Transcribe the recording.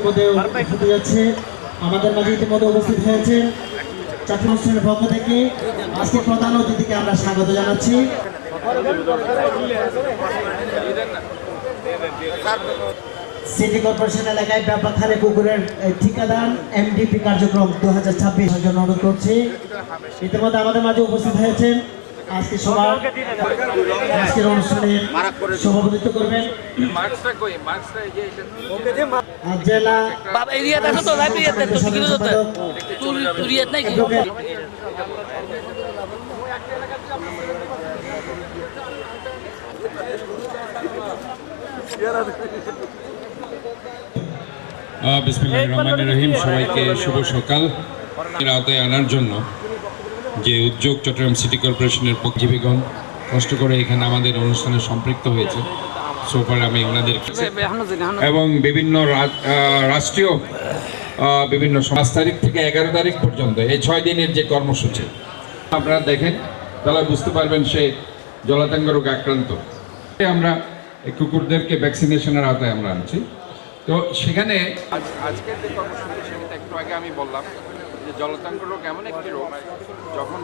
ইতিমধ্যে হতে যাচ্ছে। আমাদের মাঝে ইতিমধ্যে উপস্থিত হয়েছে চাকরি অনুষ্ঠানের পক্ষ থেকে আজকে প্রধান অতিথিকে আমরা স্বাগত জানাচ্ছি। সিটি কর্পোরেশন এলাকায় ব্যাপারখানে পুকুরের ঠিকাদার এমডিপি কার্যক্রম 2026 জন্য অনুরোধ করছি। ইতিমধ্যে আমাদের মাঝে উপস্থিত হয়েছেন আজকের অনুষ্ঠানে সভাপতিত্ব করবেন জেলা বিসমিল্লাহির রহমানির রহিম। সবাইকে শুভ সকাল। আওতায় আনার জন্য যে উদ্যোগ চট্টগ্রাম সিটি কর্পোরেশনের জীবিকগণ কষ্ট করে এখানে আমাদের অনুষ্ঠানে সম্পৃক্ত হয়েছে, সোফার আমি ওনাদের এবং বিভিন্ন রাষ্ট্রীয় বিভিন্ন 5 তারিখ থেকে 11 তারিখ পর্যন্ত এই 6 দিনের যে কর্মসূচি আপনারা দেখেন তাহলে বুঝতে পারবেন সে জলাতঙ্ক রোগ আক্রান্ত। আমরা এই কুকুরদেরকে ভ্যাকসিনেশনের আওতায় আমরা আনছি। তো সেখানে আজকের যে কর্মসূচি সেটা একটু আগে আমি বললাম যে জলাতঙ্ক রোগ এমন একটি রোগ যখন